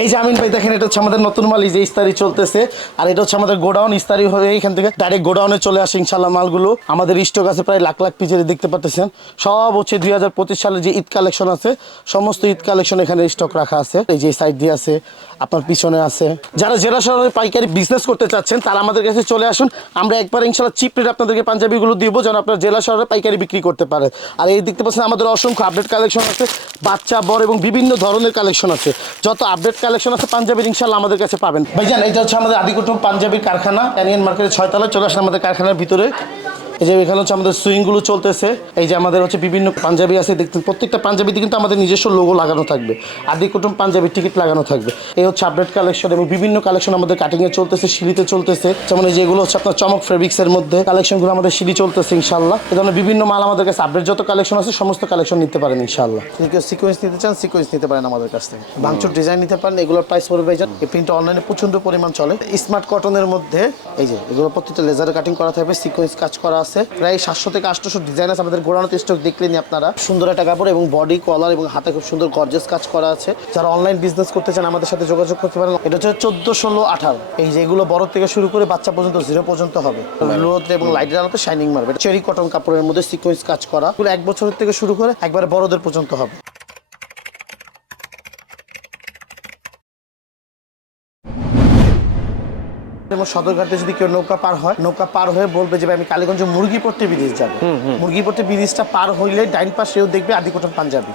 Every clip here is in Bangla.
এই যে আমিন ভাই দেখেন, এটা হচ্ছে আমাদের নতুন মাল, এই যে ইস্তারি চলতেছে। আর এটা হচ্ছে আমাদের গোডাউন, ইস্তারি হয়ে এখান থেকে ডাইরেক্ট গোডাউনে চলে আসে ইনশাল্লাহ মালগুলো। আমাদের স্টক আছে প্রায় লাখ লাখ পিচের দেখতে পাচ্ছেন সব হচ্ছে দুই হাজার পঁচিশ সালের যে ঈদ কালেকশন আছে, সমস্ত ঈদ কালেকশন এখানে স্টক রাখা আছে। এই যে সাইড দিয়ে আছে, আপনার পিছনে আছে। যারা জেলা শহরে পাইকারি বিজনেস করতে চাচ্ছেন, তারা আমাদের কাছে চলে আসুন। আমরা একবার ইনশাল্লাহ চিপ রেট আপনাদেরকে পাঞ্জাবিগুলো দিব, যেন আপনার জেলা শহরে পাইকারি বিক্রি করতে পারে আর এই দেখতে পাচ্ছেন আমাদের অসংখ্য আপডেট কালেকশন আছে। বাচ্চা, বড় এবং বিভিন্ন ধরনের কালেকশন আছে। যত আপডেট কালেকশন আছে, পাঞ্জাবির ইনশাল্লাহ আমাদের কাছে পাবেন। ভাইজান এটা হচ্ছে আমাদের আদিকুটুম পাঞ্জাবির কারখানা ক্যানিয়ন মার্কেটের ছয়তলায় চলে আসেন আমাদের কারখানার ভিতরে। এই যে এখানে হচ্ছে আমাদের সুইংগুলো চলতেছে। এই যে আমাদের হচ্ছে বিভিন্ন পাঞ্জাবি আছে দেখতে প্রত্যেকটা পাঞ্জাবিতে কিন্তু আমাদের নিজস্ব লোগো লাগানো থাকবে। আদি কুটুম পাঞ্জাবি টিকিট লাগানো থাকবে। এই হচ্ছে আপডেট কালেকশন এবং বিভিন্ন কালেকশন আমাদের কাটিংয়ে চলতেছে, সিঁড়িতে চলতেছে। যেমন যেগুলো হচ্ছে আপনার চমক ফেব্রিক্সের মধ্যে কালেকশনগুলো আমাদের সিঁড়ি চলতেছে ইনশাল্লাহ এই ধরনের বিভিন্ন মাল আমাদের কাছে আপডেট যত কালেকশন আছে, সমস্ত কালেকশন নিতে পারেন ইনশাল্লাহ কেউ সিকোয়েন্স নিতে চান সিকোয়েন্স নিতে পারেন আমাদের কাছ থেকে। ভাঙচুর ডিজাইন নিতে পারেন, এগুলোর প্রাইস পড়বে যান এই প্রিন্ট অনলাইনে প্রচণ্ড পরিমাণ চলে। স্মার্ট কটনের মধ্যে, এই যে এগুলো প্রত্যেকটা লেজারে কাটিং করা থাকবে সিকোয়েন্স কাজ করা আছে। প্রায় সাতশো থেকে আটশোশো ডিজাইন আছে। আমাদের গোড়ানো স্টক দেখলেনি আপনারা। সুন্দর একটা কাপড় এবং বডি কলার এবং হাতে খুব সুন্দর গর্জেস কাজ করা আছে। যারা অনলাইন বিজনেস করতে চান, আমাদের সাথে যোগাযোগ করতে পারেন। এটা হচ্ছে চোদ্দ ষোলো আঠারো। এই যেগুলো বড় থেকে শুরু করে বাচ্চা পর্যন্ত জিরো পর্যন্ত হবে। লোতে এবং লাইটের আলোতে শাইনিং মারবে চেরি কটন কাপড়ের মধ্যে সিকোয়েন্স কাজ করা। এক বছরের থেকে শুরু করে একবারে বড়দের পর্যন্ত হবে। যেমন সদরঘাটে যদি কেউ নৌকা পার হয় নৌকা পার হয়ে বলবে যে আমি কালীগঞ্জ মুরগিপট্টি ব্রিজ যাব। মুরগিপট্টি ব্রিজটা পার হইলে ডাইন পাশেও দেখবে আদিকটন পাঞ্জাবি।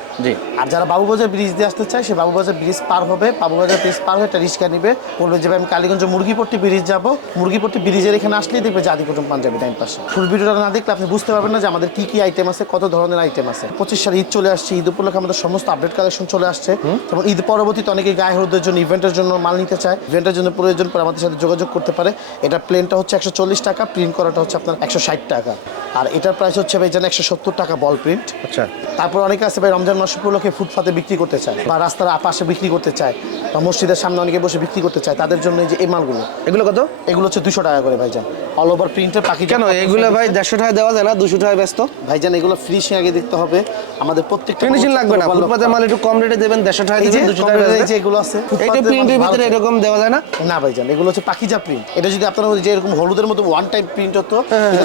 আর যারা বাবুবাজার ব্রিজ দিয়ে আসতে চায় সে বাবুবাজার ব্রিজ পার হবে বাবুবাজার ব্রিজ পার হয়ে একটা রিক্সা নিবে বলবে যে আমি কালীগঞ্জ মুরগিপট্টি ব্রিজ যাব। মুরগিপট্টি ব্রিজের এখানে আসলেই দেখবে যে আদিকটন পাঞ্জাবি ডাইন পাশে। ফুল ভিডিওটা না দেখলে আপনি বুঝতে পারবেন না যে আমাদের কি কি আইটেম আছে কত ধরনের আইটেম আছে। পঁচিশ সালে ঈদ চলে আসছে ঈদ উপলক্ষে আমাদের সমস্ত আপডেট কালেকশন চলে আসছে। যেমন ঈদ পরবর্তীতে অনেকে গায়ে হলুদের জন্য ইভেন্টের জন্য মাল নিতে চায়। ইভেন্টের জন্য প্রয়োজন পরে আমাদের সাথে যোগাযোগ করতে পারে। এটা প্লেনটা হচ্ছে একশো চল্লিশ টাকা প্রিন্ট করাটা হচ্ছে আপনার একশো ষাট টাকা। আর এটার প্রাইস হচ্ছে ভাই যেন একশো সত্তর টাকা বল প্রিন্ট আচ্ছা। তারপর অনেকে আছে ভাই রমজান মাস উপলক্ষে ফুটপাতে বিক্রি করতে চায় বা রাস্তার আপাশে বিক্রি করতে চায় বা মসজিদের সামনে অনেকে বসে বিক্রি করতে চায় তাদের জন্য এই যে এই মালগুলো। এগুলো কত? এগুলো হচ্ছে দুশো টাকা করে ভাইজান। অল ওভার প্রিন্টের পাখি কেন? এগুলো ভাই দেড়শো টাকা দেওয়া যায় না? দুশো টাকায় ব্যস্ত? ভাইজান এগুলো ফিনিশিং আগে দেখতে হবে। আমাদের প্রত্যেকটা ফিনিশিং লাগবে না। ফুটপাতের মাল একটু কম রেটে দেবেন দেড়শো টাকা দেবেন দুশো টাকা এই যে এগুলো আছে ফুটপাতের প্রিন্টের ভিতরে এরকম দেওয়া যায় না? না ভাইজান এগুলো হচ্ছে পাখিজা প্রিন্ট এটা যদি আপনার যে এরকম হলুদের মতো ওয়ান টাইম প্রিন্ট হতো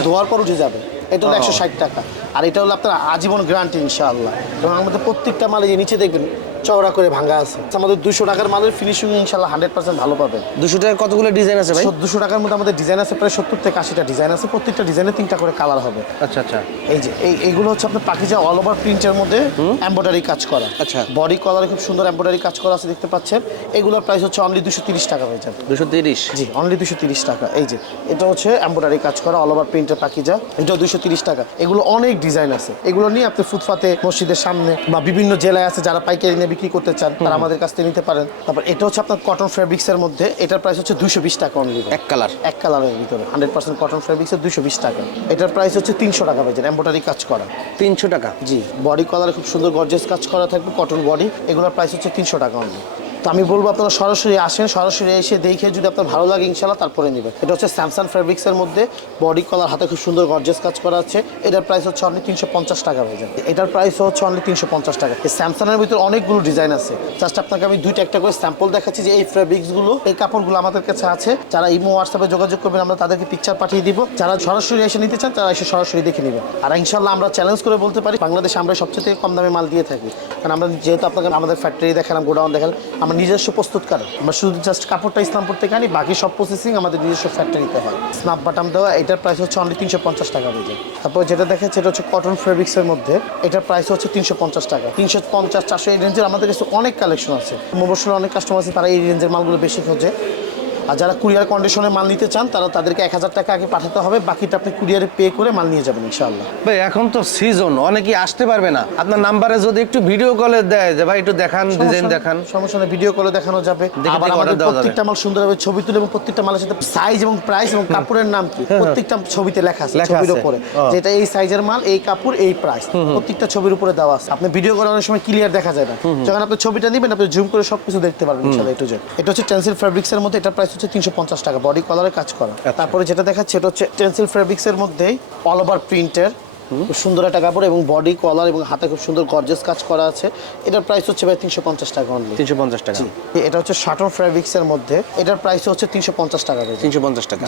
ধোয়ার পর উঠে যাবে। এটা হলো একশো ষাট টাকা। আর এটা হলো আপনার আজীবন গ্যারান্টি ইনশাআল্লাহ। এবং আমাদের প্রত্যেকটা মালে যে নিচে দেখবেন চওড়া করে ভাঙা আছে। আমাদের দুশো টাকার মালের ফিনিশিং ইনশাল্লাহ হান্ড্রেড পার্সেন্ট ভালো পাবেন। দুশো টাকার কতগুলো ডিজাইন আছে ভাই? দুশো টাকার মধ্যে আমাদের ডিজাইন আছে প্রায় সত্তর থেকে আশিটা ডিজাইন আছে। প্রত্যেকটা ডিজাইনে তিনটা করে কালার হবে। আচ্ছা আচ্ছা। এই যে এই এইগুলো হচ্ছে আপনার পাখিজা অল ওভার প্রিন্টের মধ্যে এমব্রয়ডারি কাজ করা। আচ্ছা। বডি কলারে খুব সুন্দর এমব্রয়ডারি কাজ করা আছে দেখতে পাচ্ছেন। এগুলোর প্রাইস হচ্ছে অনলি দুশো তিরিশ টাকা হয়ে যাবে। দুশো তিরিশ? জি অনলি দুশো তিরিশ টাকা। এই যে এটা হচ্ছে এমব্রয়ডারি কাজ করা অল ওভার প্রিন্টের পাখিজা এটাও দুশো তিরিশ টাকা। এগুলো অনেক ডিজাইন আছে। এগুলো নিয়ে আপনি ফুটপাতে মসজিদের সামনে বা বিভিন্ন জেলায় আছে যারা পাইকারি নিয়ে বিক্রি করতে চান তারা আমাদের কাছ থেকে নিতে পারেন। তারপর এটা হচ্ছে আপনার কটন ফেব্রিক্সের মধ্যে। এটার প্রাইস হচ্ছে দুশো বিশ টাকা অনলি এক কালার এক কালারের ভিতরে। হান্ড্রেড পার্সেন্ট কটন ফেব্রিক্সের দুশো বিশ টাকা। এটার প্রাইস হচ্ছে তিনশো টাকা পেয়েছেন এম্ব্রয়ডারি কাজ করা। তিনশো টাকা? জি বডি কলারে খুব সুন্দর গর্জেস কাজ করা থাকবে কটন বডি এগুলোর প্রাইস হচ্ছে তিনশো টাকা অনলি তো আমি বলব আপনারা সরাসরি আসেন, সরাসরি এসে দেখে যদি আপনার ভালো লাগে ইনশাল্লাহ তারপরে নেবেন। এটা হচ্ছে স্যামসাং ফেব্রিক্সের মধ্যে বডি কলার হাতে খুব সুন্দর গর্জেস কাজ করা আছে। এটার প্রাইস হচ্ছে অনলি তিনশো পঞ্চাশ টাকা হয়ে যাবে। এটার প্রাইস হচ্ছে অনলি তিনশো পঞ্চাশ টাকা। এই স্যামসাংয়ের ভিতরে অনেকগুলো ডিজাইন আছে। জাস্ট আপনাকে আমি দুইটা একটা করে স্যাম্পল দেখাচ্ছি যে এই ফেব্রিক্সগুলো এই কাপড়গুলো আমাদের কাছে আছে। যারা ইমো হোয়াটসঅ্যাপে যোগাযোগ করবেন, আমরা তাদেরকে পিকচার পাঠিয়ে দিব। যারা সরাসরি এসে নিতে চান, তারা এসে সরাসরি দেখে নেবেন। আর ইনশাল্লাহ আমরা চ্যালেঞ্জ করে বলতে পারি, বাংলাদেশে আমরা সবচেয়ে কম দামে মাল দিয়ে থাকি। কারণ আমরা যেহেতু আপনাকে, আমাদের ফ্যাক্টরি দেখালাম গোডাউন দেখালাম আমরা নিজস্ব প্রস্তুতকারক আমরা শুধু জাস্ট কাপড়টা ইসলামপুর থেকে আনি বাকি সব প্রসেসিং আমাদের নিজস্ব ফ্যাক্টরিতে হয়। স্নাপ বাটাম দেওয়া, এটার প্রাইস হচ্ছে অনলি তিনশো পঞ্চাশ টাকা যায় তারপর যেটা দেখাচ্ছে এটা হচ্ছে কটন ফেব্রিক্সের মধ্যে, এটার প্রাইস হচ্ছে তিনশো পঞ্চাশ টাকা। তিনশো পঞ্চাশ, চারশো এই রেঞ্জের আমাদের কাছে অনেক কালেকশন আছে। মোবসলে অনেক কাস্টমার আছে, তারা এই রেঞ্জের মালগুলো বেশি খোঁজে। আর যারা কুরিয়ার কন্ডিশনে মাল নিতে চান তারা তাদেরকে এক হাজার টাকা আগে পাঠাতে হবে। বাকিটা আপনি কুরিয়ারে পে করে মাল নিয়ে যাবেন ইনশাআল্লাহ। ভাই এখন তো সিজন অনেকেই আসতে পারবে না। আপনার নাম্বারে যদি একটু ভিডিও কলে দেয় যে ভাই একটু দেখান ডিজাইন দেখান। সমস্যা নেই ভিডিও করে দেখানো যাবে। আবার আমাদের। প্রত্যেকটা মাল সুন্দরভাবে ছবি তুলে এবং প্রত্যেকটা মালের সাথে সাইজ এবং প্রাইস এবং কাপড়ের নাম কি? প্রত্যেকটা ছবিতে লেখা আছে হ্যাঁ, ছবির। উপরে। যেটা এই সাইজের মাল এই কাপড় এই প্রাইস প্রত্যেকটা ছবির উপরে দেওয়া আছে। আপনি ভিডিও করে অনেক সময় ক্লিয়ার দেখা যায় না। যখন আপনি ছবিটা নেবেন আপনি জুম করে সবকিছু দেখতে পারবেন ইনশাআল্লাহ একটু এটা হচ্ছে টেন্সিল ফেব্রিক্স এর মধ্যে এটা প্রাইস হচ্ছে তিনশো পঞ্চাশ টাকা বডি কলারে কাজ করা। আচ্ছা। তারপরে যেটা দেখাচ্ছে এটা হচ্ছে টেন্সিল ফেব্রিক্স এর মধ্যেই অল ওভার প্রিন্টের সুন্দর একটা কাপড় এবং বডি কলার এবং হাতে খুব সুন্দর গর্জেস কাজ করা আছে। এটার প্রাইস হচ্ছে ভাই তিনশো পঞ্চাশ টাকা অনলি তিনশো পঞ্চাশ টাকা। এটা হচ্ছে শাটন ফ্যাব্রিক্স এর মধ্যে। এটার প্রাইস হচ্ছে তিনশো পঞ্চাশ টাকা তিনশো পঞ্চাশ টাকা।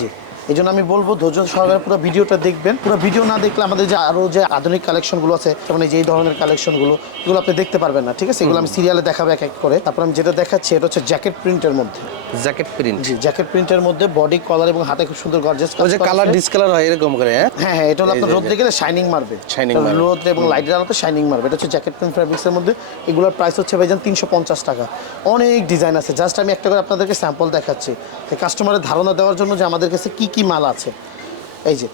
এই জন্য আমি বলব ধৈর্য সহকারে পুরো ভিডিওটা দেখবেন। পুরো ভিডিও না দেখলে আমাদের যে আরও যে আধুনিক কালেকশনগুলো আছে যেমন এই যে ধরনের কালেকশনগুলো এগুলো আপনি দেখতে পারবেন না ঠিক আছে? এগুলো আমি সিরিয়ালে দেখাবো এক এক করে। তারপর আমি যেটা দেখাচ্ছি এটা হচ্ছে জ্যাকেট প্রিন্টের মধ্যে। Jacket print. জি জ্যাকেট প্রিন্টের মধ্যে বডি কলার এবং হাতে খুব সুন্দর গর্জেস ওই যে কালার ডিসকালার হয় এরকম করে হ্যাঁ? হ্যাঁ হ্যাঁ এটা হলো আপনার রোদে গেলে শাইনিং মারবে। শাইনিং মারবে। রোদ এবং লাইটের আলোতে শাইনিং মারবে। এটা হচ্ছে জ্যাকেট প্রিন্ট ফ্যাব্রিক্সের মধ্যে। এগুলোর প্রাইস হচ্ছে ভাইজান তিনশো পঞ্চাশ টাকা। অনেক ডিজাইন আছে। জাস্ট আমি একটা করে আপনাদেরকে স্যাম্পল দেখাচ্ছি। কাস্টমারের ধারণা দেওয়ার জন্য যে আমাদের কাছে কি কি মাল আছে। এই যে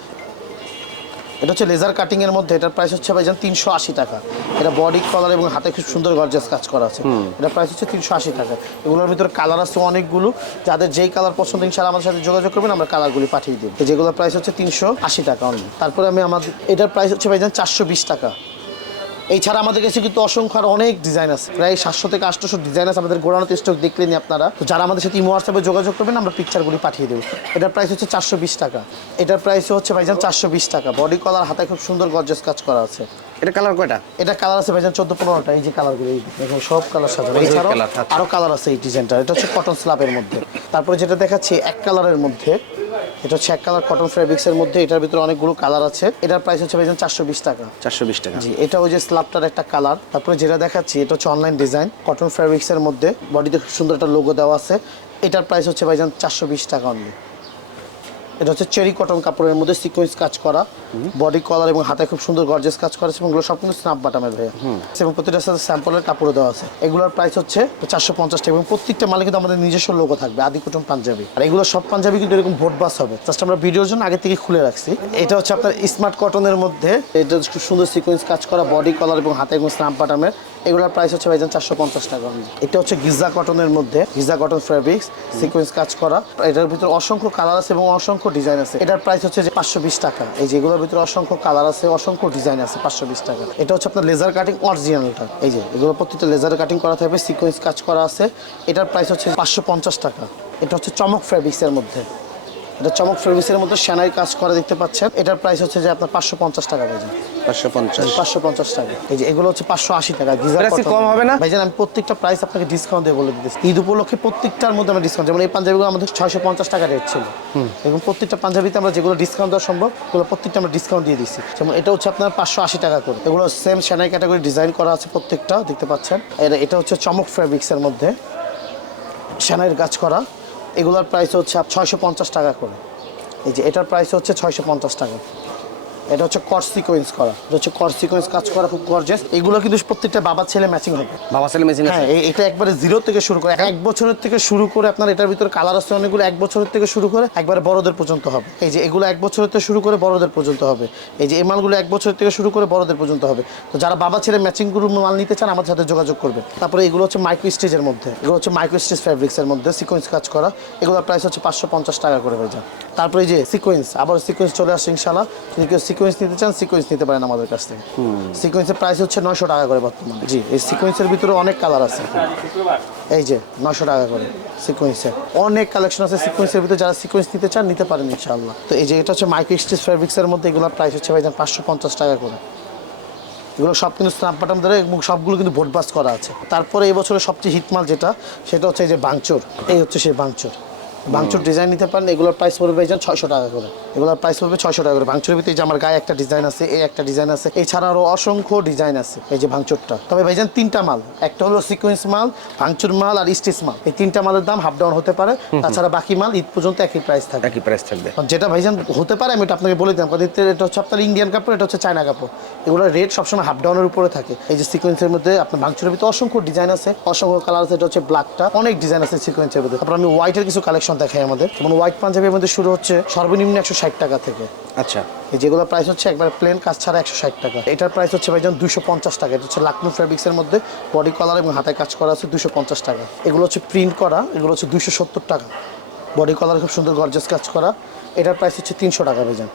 এটা হচ্ছে লেজার কাটিং এর মধ্যে এটার প্রাইস হচ্ছে ভাইজান তিনশো আশি টাকা। এটা বডি কালার এবং হাতে খুব সুন্দর গর্জাস কাজ করা আছে। এটা প্রাইস হচ্ছে তিনশো আশি টাকা। এগুলোর ভিতরে কালার আছে অনেকগুলো। যাদের যেই কালার পছন্দ ইনশাআল্লাহ আমাদের সাথে যোগাযোগ করবেন আমরা কালারগুলি পাঠিয়ে দিই যেগুলোর প্রাইস হচ্ছে তিনশো আশি টাকা অনলি তারপরে আমি আমার এটার প্রাইস হচ্ছে ভাইজান চারশো বিশ টাকা। এছাড়া আমাদের কাছে কিন্তু অসংখ্য আর অনেক ডিজাইন আছে। প্রায় সাতশো থেকে আটশোশো ডিজাইন আছে আমাদের গোড়ানো স্টক দেখলেনি আপনারা। তো যারা আমাদের সাথে ইমো হোয়াটসঅ্যাপে যোগাযোগ করবেন আমরা পিকচারগুলি পাঠিয়ে দেবো। এটার প্রাইস হচ্ছে চারশো বিশ টাকা। এটার প্রাইস হচ্ছে ভাইজান চারশো বিশ টাকা। বডি কলার হাতে খুব সুন্দর গর্জেস কাজ করা আছে। এটা কালার কয়টা? এটা কালার আছে ভাইজান চোদ্দ পনেরোটা। এই যে কালারগুলো এই দেখুন সব কালার সাজানো। এছাড়াও আচ্ছা। আরও কালার আছে এই ডিজাইনটা এটা হচ্ছে কটন স্ল্যাবের মধ্যে। তারপরে যেটা দেখাচ্ছি এক কালারের মধ্যে এটা হচ্ছে এক কালার কটন ফেব্রিক্সের মধ্যে এটার ভিতরে অনেকগুলো কালার আছে। এটার প্রাইস হচ্ছে ভাইজান চারশো বিশ টাকা। চারশো বিশ টাকা। জি এটা ওই যে স্ল্যাবটার একটা কালার তারপরে যেটা দেখাচ্ছি এটা হচ্ছে অনলাইন ডিজাইন কটন ফেব্রিক্স এর মধ্যে। বডিতে খুব সুন্দর একটা লোগো দেওয়া আছে। এটার প্রাইস হচ্ছে ভাইজান চারশো বিশ টাকা অনলি এটা হচ্ছে চেরি কটন কাপড়ের মধ্যে সিকোয়েন্স কাজ করা। বডি কলার এবং হাতে খুব সুন্দর গর্জেস কাজ করা আছে এবং এগুলো সব কিন্তু স্ন্যাপ বাটামের ভাইয়া। এবং প্রতিটার সাথে স্যাম্পলের কাপড় দেওয়া আছে। এগুলোর প্রাইস হচ্ছে চারশো পঞ্চাশ টাকা এবং প্রত্যেকটা মালে কিন্তু আমাদের নিজস্ব লোগো থাকবে আদি কুটুম পাঞ্জাবি। আর এগুলো সব পাঞ্জাবি কিন্তু এরকম ভোট বাস হবে। জাস্ট আমরা ভিডিওর জন্য আগে থেকে খুলে রাখছি। এটা হচ্ছে আপনার স্মার্ট কটনের মধ্যে। এটা খুব সুন্দর সিকোয়েন্স কাজ করা বডি কলার এবং হাতে এবং স্ন্যাপ বাটামের এগুলোর প্রাইস হচ্ছে ভাইজান চারশো পঞ্চাশ টাকা এটা হচ্ছে গিজা কটনের মধ্যে, গিজা কটন ফ্যাব্রিক্স সিকোয়েন্স কাজ করা। এটার ভিতরে অসংখ্য কালার আছে এবং অসংখ্য ডিজাইন আছে। এটার প্রাইস হচ্ছে যে পাঁচশো বিশ টাকা। এই যেগুলোর ভিতরে অসংখ্য কালার আছে, অসংখ্য ডিজাইন আছে, পাঁচশো বিশ টাকা। এটা হচ্ছে আপনার লেজার কাটিং অরিজিনালটা এই যে এগুলো প্রত্যেকটা লেজার কাটিং করা থাকবে সিকোয়েন্স কাজ করা আছে। এটার প্রাইস হচ্ছে পাঁচশো পঞ্চাশ টাকা। এটা হচ্ছে চমক ফ্যাব্রিক্সের মধ্যে। এটা চমক ফ্যাব্রিক্সের মধ্যে সেনাই কাজ করা দেখতে পাচ্ছেন। এটার প্রাইস হচ্ছে যে আপনার পাঁচশো পঞ্চাশ টাকা ভাইজান। পাঁচশো পঞ্চাশ। পাঁচশো পঞ্চাশ টাকা। এই যে এগুলো হচ্ছে পাঁচশো আশি টাকা গিজার। কম হবে না? ভাইজান আমি প্রত্যেকটা প্রাইস আপনাকে ডিসকাউন্ট দিয়ে বলে দিতেছি। ঈদ উপলক্ষে প্রত্যেকটার মধ্যে আমরা ডিসকাউন্ট যেমন এই পাঞ্জাবিগুলো আমাদের ছয়শো পঞ্চাশ টাকা রেট ছিল। এবং প্রত্যেকটা পাঞ্জাবিতে আমরা যেগুলো ডিসকাউন্ট দেওয়া সম্ভব এগুলো প্রত্যেকটা আমরা ডিসকাউন্ট দিয়ে দিচ্ছি যেমন এটা হচ্ছে আপনার পাঁচশো আশি টাকা করে। এগুলো সেম সেনাই ক্যাটাগরি ডিজাইন করা আছে প্রত্যেকটা দেখতে পাচ্ছেন। এটা এটা হচ্ছে চমক ফ্যাব্রিক্সের মধ্যে সেনাইয়ের কাজ করা। এগুলোর প্রাইস হচ্ছে ছয়শো পঞ্চাশ টাকা করে। এই যে এটার প্রাইস হচ্ছে ছয়শো পঞ্চাশ টাকা। এটা হচ্ছে কর সিকোয়েন্স করা। এটা হচ্ছে কর সিকোয়েন্স কাজ করা খুব গর্জেস এগুলো কিন্তু প্রত্যেকটা বাবা ছেলে ম্যাচিং হবে বাবা ছেলে মেশিন হ্যাঁ এটা একবারে জিরো থেকে শুরু করে এক বছরের থেকে শুরু করে আপনার এটার ভিতরে কালার আছে অনেকগুলো এক বছরের থেকে শুরু করে একবারে বড়দের পর্যন্ত হবে। এই যে এগুলো এক বছরের থেকে শুরু করে বড়দের পর্যন্ত হবে। এই যে এই মালগুলো এক বছরের থেকে শুরু করে বড়দের পর্যন্ত হবে। তো যারা বাবা ছেলে ম্যাচিংগুলো মাল নিতে চান আমার সাথে যোগাযোগ করবে তারপরে এগুলো হচ্ছে মাইক্রো স্টেজের মধ্যে। এগুলো হচ্ছে মাইক্রো স্টেজ ফ্যাব্রিক্সের মধ্যে সিকোয়েন্স কাজ করা। এগুলোর প্রাইস হচ্ছে পাঁচশো পঞ্চাশ টাকা করে হয়ে যায় তারপরে এই যে সিকোয়েন্স আবার সিকোয়েন্স চলে আসছে ইনশাল্লাহ যদি কেউ সিকোয়েন্স নিতে চান সিকোয়েন্স নিতে পারেন আমাদের কাছ থেকে। সিকোয়েন্সের প্রাইস হচ্ছে নয়শো টাকা করে বর্তমানে। জি। এই সিকোয়েন্সের ভিতরে অনেক কালার আছে। এই যে নশো টাকা করে সিকোয়েন্সের অনেক কালেকশন আছে সিকোয়েন্সের ভিতরে যারা সিকোয়েন্স নিতে চান নিতে পারেন ইনশাআল্লাহ। তো এই যে এটা হচ্ছে মাইক্রো স্টিচ ফ্যাব্রিক্সের মধ্যে এগুলোর প্রাইস হচ্ছে ভাইজান পাঁচশো পঞ্চাশ টাকা করে। এগুলো সব কিন্তু স্ন্যাপ বাটাম ধরে এবং সবগুলো কিন্তু ভোটবাস করা আছে। তারপরে এই বছরের সবচেয়ে হিটমাল যেটা সেটা হচ্ছে এই যে বাংচোর। এই হচ্ছে সেই বাংচুর। বাংচুর ডিজাইন নিতে পারেন এগুলোর প্রাইস পড়বে ভাইজান ছয়শো টাকা করে। এগুলোর প্রাইস পড়বে ছয়শো টাকা করে। ভাঙচুরের ভিতরে যে আমার গায়ে একটা ডিজাইন আছে এই একটা ডিজাইন আছে এছাড়া আরও অসংখ্য ডিজাইন আছে এই যে ভাঙচুরটা। তবে ভাইজান তিনটা মাল একটা হলো সিকোয়েন্স মাল ভাঙচুর মাল আর স্টিচ মাল। এই তিনটা মালের দাম হাফ ডাউন হতে পারে। তাছাড়া বাকি মাল ঈদ পর্যন্ত একই প্রাইস থাকে একই প্রাইস থাকবে। যেটা ভাইজান হতে পারে আমি এটা আপনাকে বলে দিলাম কারণ এটা হচ্ছে আপনার ইন্ডিয়ান কাপড় এটা হচ্ছে চায়না কাপড়। এগুলোর রেট সবসময় হাফ ডাউনের উপরে থাকে। এই যে সিকোয়েন্সের মধ্যে আপনার ভাঙচুরের ভিতরে অসংখ্য ডিজাইন আছে অসংখ্য কালার আছে এটা হচ্ছে ব্ল্যাকটা অনেক ডিজাইন আছে সিকোয়েন্সের ভিতরে। তারপর আমি হোয়াইটের কিছু কালেকশন দেখাই আমাদের। যেমন হোয়াইট পাঞ্জাবির মধ্যে শুরু হচ্ছে সর্বনিম্ন একশো ষাট টাকা থেকে। আচ্ছা। এই যেগুলো প্রাইস হচ্ছে একবার প্লেন কাজ ছাড়া একশো ষাট টাকা। এটার প্রাইস হচ্ছে ভাইজান দুশো পঞ্চাশ টাকা। এটা হচ্ছে লাকনো ফেব্রিক্সের মধ্যে বডি কলার এবং হাতে কাজ করা আছে দুশো পঞ্চাশ টাকা। এগুলো হচ্ছে প্রিন্ট করা এগুলো হচ্ছে দুশো সত্তর টাকা। বডি কলার খুব সুন্দর গর্জাস কাজ করা। এটার প্রাইস হচ্ছে তিনশো টাকা ভাইজান।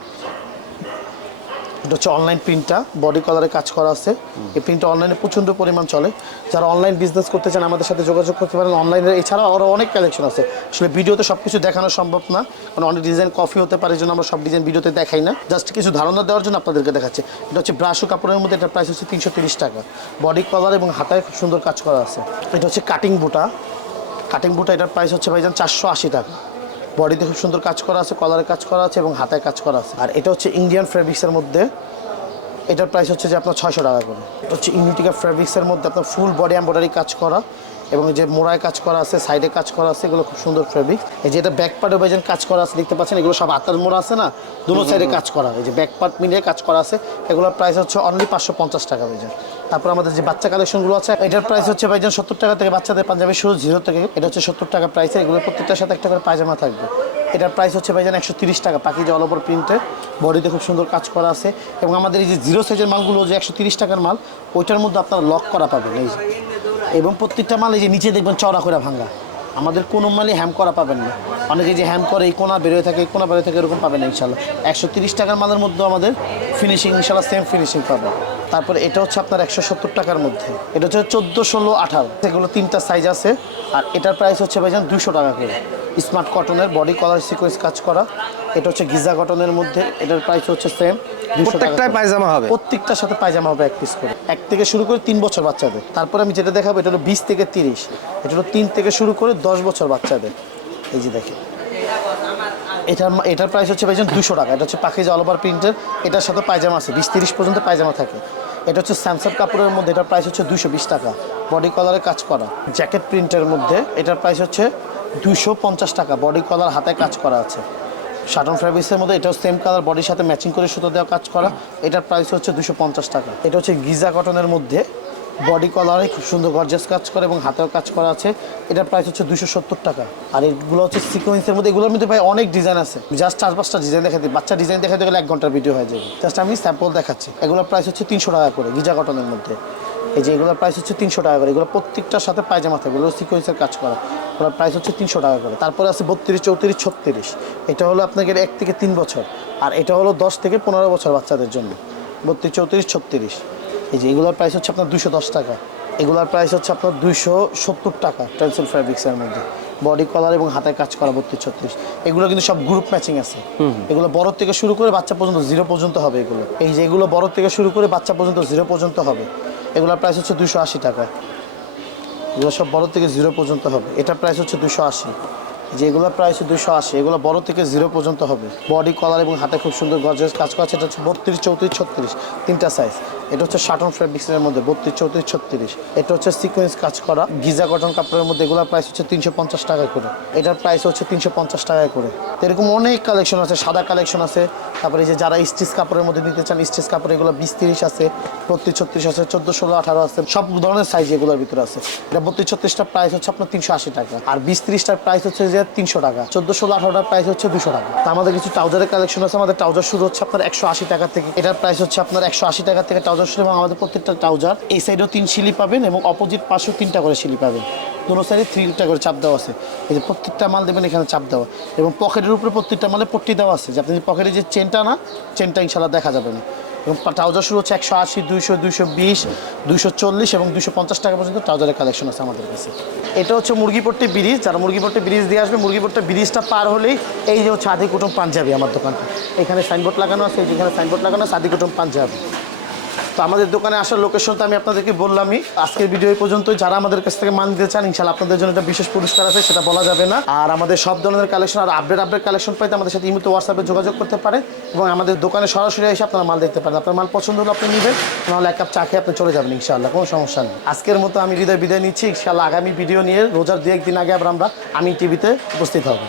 এটা হচ্ছে অনলাইন প্রিন্টটা বডি কালারে কাজ করা আছে। এই প্রিন্টটা অনলাইনে প্রচণ্ড পরিমাণ চলে। যারা অনলাইন বিজনেস করতে চান, আমাদের সাথে যোগাযোগ করতে পারেন। অনলাইনে এছাড়াও আরও অনেক কালেকশন আছে। আসলে ভিডিওতে সব কিছু দেখানো সম্ভব না, কারণ অনেক ডিজাইন কফি হতে পারে জন্য আমরা সব ডিজাইন ভিডিওতে দেখাই না। জাস্ট কিছু ধারণা দেওয়ার জন্য আপনাদেরকে দেখাচ্ছে। এটা হচ্ছে ব্রাশু কাপড়ের মধ্যে, এটার প্রাইস হচ্ছে তিনশো তিরিশ টাকা। বডি কালার এবং হাতায় খুব সুন্দর কাজ করা আছে। এটা হচ্ছে কাটিং বুটা। কাটিং বুটা, এটার প্রাইস হচ্ছে ভাইজান চারশো আশি টাকা। বডিতে খুব সুন্দর কাজ করা আছে কলারে কাজ করা আছে এবং হাতায় কাজ করা আছে। আর এটা হচ্ছে ইন্ডিয়ান ফেব্রিক্সের মধ্যে। এটার প্রাইস হচ্ছে যে আপনার ছয়শো টাকা করে। এটা হচ্ছে ইউনিটিকা ফেব্রিক্সের মধ্যে আপনার ফুল বডি এম্ব্রয়ডারি কাজ করা এবং যে মোড়ায় কাজ করা আছে সাইডে কাজ করা আছে এগুলো খুব সুন্দর ফেব্রিক এই যে এটা ব্যাক পার্টে ভাইজান কাজ করা আছে দেখতে পাচ্ছেন এগুলো সব আতার মোড়া আছে না? দুটো সাইডে কাজ করা। এই যে ব্যাক পার্ট মিলিয়ে কাজ করা আছে এগুলোর প্রাইস হচ্ছে অনলি পাঁচশো পঞ্চাশ টাকা ভাইজান তারপর আমাদের যে বাচ্চা কালেকশনগুলো আছে, এটার প্রাইস হচ্ছে ভাইজান সত্তর টাকা থেকে বাচ্চাদের পাঞ্জাবি শুরু জিরো থেকে, এটা হচ্ছে সত্তর টাকা প্রাইসে এগুলো প্রত্যেকটার সাথে একটা করে পায়জামা থাকবে। এটার প্রাইস হচ্ছে ভাইজান একশো তিরিশ টাকা, পাখি যে অল ওভার প্রিন্টে বডিতে খুব সুন্দর কাজ করা আছে। এবং আমাদের এই যে জিরো সাইজের মালগুলো, যে একশো তিরিশ টাকার মাল, ওইটার মধ্যে আপনারা লক করা পাবেন, এই এবং প্রত্যেকটা মাল এই যে নিচে দেখবেন চড়া করে ভাঙা আমাদের কোনো মালই হ্যাম করা পাবেন না। অনেকে যে হ্যাম করে, এই কোনা বেরোয় থাকে, এই কোনা বেরোয় থাকে, এরকম পাবেন না ইনশাল্লাহ একশো তিরিশ টাকার মালের মধ্যে আমাদের ফিনিশিং ইনশাল্লাহ সেম ফিনিশিং পাবেন তারপরে এটা হচ্ছে আপনার একশো সত্তর টাকার মধ্যে। এটা হচ্ছে চোদ্দ ষোলো আঠারো। এগুলো তিনটা সাইজ আছে। আর এটার প্রাইস হচ্ছে ভাইজান দুশো টাকা করে। স্মার্ট কটনের বডি কলার সিকোয়েন্স কাজ করা। এটা হচ্ছে গিজা কটনের মধ্যে। এটার প্রাইস হচ্ছে সেম প্রত্যেকটাই পায়জামা হবে? প্রত্যেকটার সাথে পায়জামা হবে এক পিস করে। এক থেকে শুরু করে তিন বছর বাচ্চাদের। তারপরে আমি যেটা দেখাবো এটা হলো বিশ থেকে তিরিশ। এটা হলো তিন থেকে শুরু করে দশ বছর বাচ্চাদের। এই যে দেখে এটার এটার প্রাইস হচ্ছে ভাইজান দুশো টাকা। এটা হচ্ছে পাখিজা অল ওভার প্রিন্টের এটার সাথে পায়জামা আছে। বিশ তিরিশ পর্যন্ত পায়জামা থাকে। এটা হচ্ছে স্যামসাং কাপড়ের মধ্যে, এটার প্রাইস হচ্ছে দুশো বিশ টাকা। বডি কলারে কাজ করা। জ্যাকেট প্রিন্টের মধ্যে, এটার প্রাইস হচ্ছে দুশো পঞ্চাশ টাকা। বডি কলার হাতে কাজ করা আছে। শাটন ফ্যাব্রিক্সের মধ্যে, এটাও সেম কালার বডির সাথে ম্যাচিং করে সুতো দেওয়া কাজ করা। এটার প্রাইস হচ্ছে দুশো পঞ্চাশ টাকা। এটা হচ্ছে গিজা কটনের মধ্যে বডি কলারে খুব সুন্দর গর্জেস কাজ করে এবং হাতেও কাজ করা আছে। এটার প্রাইস হচ্ছে দুশো সত্তর টাকা। আর এগুলো হচ্ছে সিকোয়েন্সের মধ্যে, এগুলোর মধ্যে ভাই অনেক ডিজাইন আছে। জাস্ট চার পাঁচটা ডিজাইন দেখাতে, বাচ্চা ডিজাইন দেখাতে গেলে এক ঘণ্টার ভিডিও হয়ে যাবে জাস্ট আমি স্যাম্পল দেখাচ্ছি। এগুলোর প্রাইস হচ্ছে তিনশো টাকা করে গিজা কটনের মধ্যে। এই যে এগুলোর প্রাইস হচ্ছে তিনশো টাকা করে। এগুলো প্রত্যেকটার সাথে পায়জামা থাকে, এগুলো সিকোয়েন্সের কাজ করা। এগুলোর প্রাইস হচ্ছে তিনশো টাকা করে। তারপরে আছে বত্রিশ, চৌত্রিশ, ছত্রিশ। এটা হলো আপনাকে এক থেকে তিন বছর। আর এটা হলো দশ থেকে পনেরো বছর বাচ্চাদের জন্য। বত্রিশ, চৌত্রিশ, ছত্রিশ। এই যে এগুলোর প্রাইস হচ্ছে আপনার দুশো দশ টাকা। এগুলোর প্রাইস হচ্ছে আপনার দুশো সত্তর টাকা টেন্সিল ফ্যাব্রিক্সের মধ্যে। বডি কলার এবং হাতে কাজ করা বত্রিশ ছত্রিশ। এগুলো কিন্তু সব গ্রুপ ম্যাচিং আছে। এগুলো বড় থেকে শুরু করে বাচ্চা পর্যন্ত জিরো পর্যন্ত হবে এগুলো। এই যে এগুলো বড় থেকে শুরু করে বাচ্চা পর্যন্ত জিরো পর্যন্ত হবে। এগুলোর প্রাইস হচ্ছে দুশো আশি টাকা। এগুলো সব বড় থেকে জিরো পর্যন্ত হবে। এটার প্রাইস হচ্ছে দুশো আশি। যেগুলো প্রাইস দুশো আশি। এগুলো বড় থেকে জিরো পর্যন্ত হবে। বডি কলার এবং হাতে খুব সুন্দর গর্জেস কাজ করা এটা হচ্ছে বত্রিশ চৌত্রিশ ছত্রিশ। তিনটা সাইজ এটা হচ্ছে শাটন ফ্যাব্রিক্সের মধ্যে, বত্রিশ, চৌত্রিশ, ছত্রিশ। এটা হচ্ছে সিকোয়েন্স কাজ করা, গিজা কটন কাপড়ের মধ্যে এগুলোর প্রাইস হচ্ছে তিনশো পঞ্চাশ টাকা করে। এটার প্রাইস হচ্ছে তিনশো পঞ্চাশ টাকা করে। এরকম অনেক কালেকশন আছে, সাদা কালেকশন আছে। তারপরে যে যারা স্টিচ কাপড়ের মধ্যে নিতে চান স্টিচ কাপড় এগুলো বিশ তিরিশ আছে, বত্রিশ, ছত্রিশ আছে চোদ্দ ষোলো, আঠারো আছে। সব ধরনের সাইজ এগুলোর ভিতরে আছে। এটা বত্রিশ ছত্রিশটার প্রাইস হচ্ছে আপনার তিনশো আশি টাকা। আর বিশ তিরিশটার প্রাইস হচ্ছে যে তিনশো টাকা। চোদ্দ ষোলো আঠারোটার প্রাইস হচ্ছে দুশো টাকা। তো আমাদের কিছু ট্রাউজারের কালেকশন আছে, আমাদের ট্রাউজার শুরু হচ্ছে আপনার একশো আশি টাকা থেকে। এটার প্রাইস হচ্ছে আপনার একশো আশি টাকা থেকে ট্রাউজার শুরু এবং আমাদের প্রত্যেকটা ট্রাউজার, এই সাইডেও তিন শিলি পাবেন এবং অপোজিট পাশেও তিনটা করে শিলি পাবেন। দুটো সাইডে থ্রিটা করে চাপ দেওয়া আছে। এই যে প্রত্যেকটা মাল দেবেন এখানে চাপ দেওয়া। এবং পকেটের উপরে প্রত্যেকটা মালে পট্টি দেওয়া আছে। যে আপনি পকেটে যে চেনটা না চেনটা ইনশাল্লাহ দেখা যাবে না। এবং ট্রাউজার শুরু হচ্ছে একশো আশি, দুইশো দুইশো বিশ, দুইশো চল্লিশ এবং দুশো পঞ্চাশ টাকা পর্যন্ত ট্রাউজারের কালেকশন আছে আমাদের কাছে। এটা হচ্ছে মুরগিপট্টি ব্রিজ। যারা মুরগিপট্টি ব্রিজ দিয়ে আসবে মুরগিপট্টি ব্রিজটা পার হলেই এই যে হচ্ছে আদি কুটুম পাঞ্জাবি আমার দোকানটা। এখানে সাইনবোর্ড লাগানো আছে এখানে সাইনবোর্ড লাগানো আছে, আদি কুটুম পাঞ্জাবি। তো আমাদের দোকানে আসার লোকেশন তো আমি আপনাদেরকে বললামই। আজকের ভিডিও পর্যন্ত যারা আমাদের কাছ থেকে মান দিতে চান ইনশাল্লাহ আপনাদের জন্য একটা বিশেষ পুরস্কার আছে, সেটা বলা যাবে না। আর আমাদের সব ধরনের কালেকশন আর আপডেট আপডেট কালেকশন পাইতে আমাদের সাথে ইমুতে হোয়াটসঅ্যাপে যোগাযোগ করতে পারে এবং আমাদের দোকানে সরাসরি এসে আপনারা মাল দেখতে পারেন। আপনার মাল পছন্দ হলে আপনি নেবেন, নাহলে এক কাপ চা খেয়ে আপনি চলে যাবেন ইনশাল্লাহ কোনো সমস্যা নেই। আজকের মতো আমি হৃদয় বিদায় নিচ্ছি। ইনশাল্লাহ আগামী ভিডিও নিয়ে রোজার দু একদিন আগে আবার আমরা আমি টিভিতে উপস্থিত হব।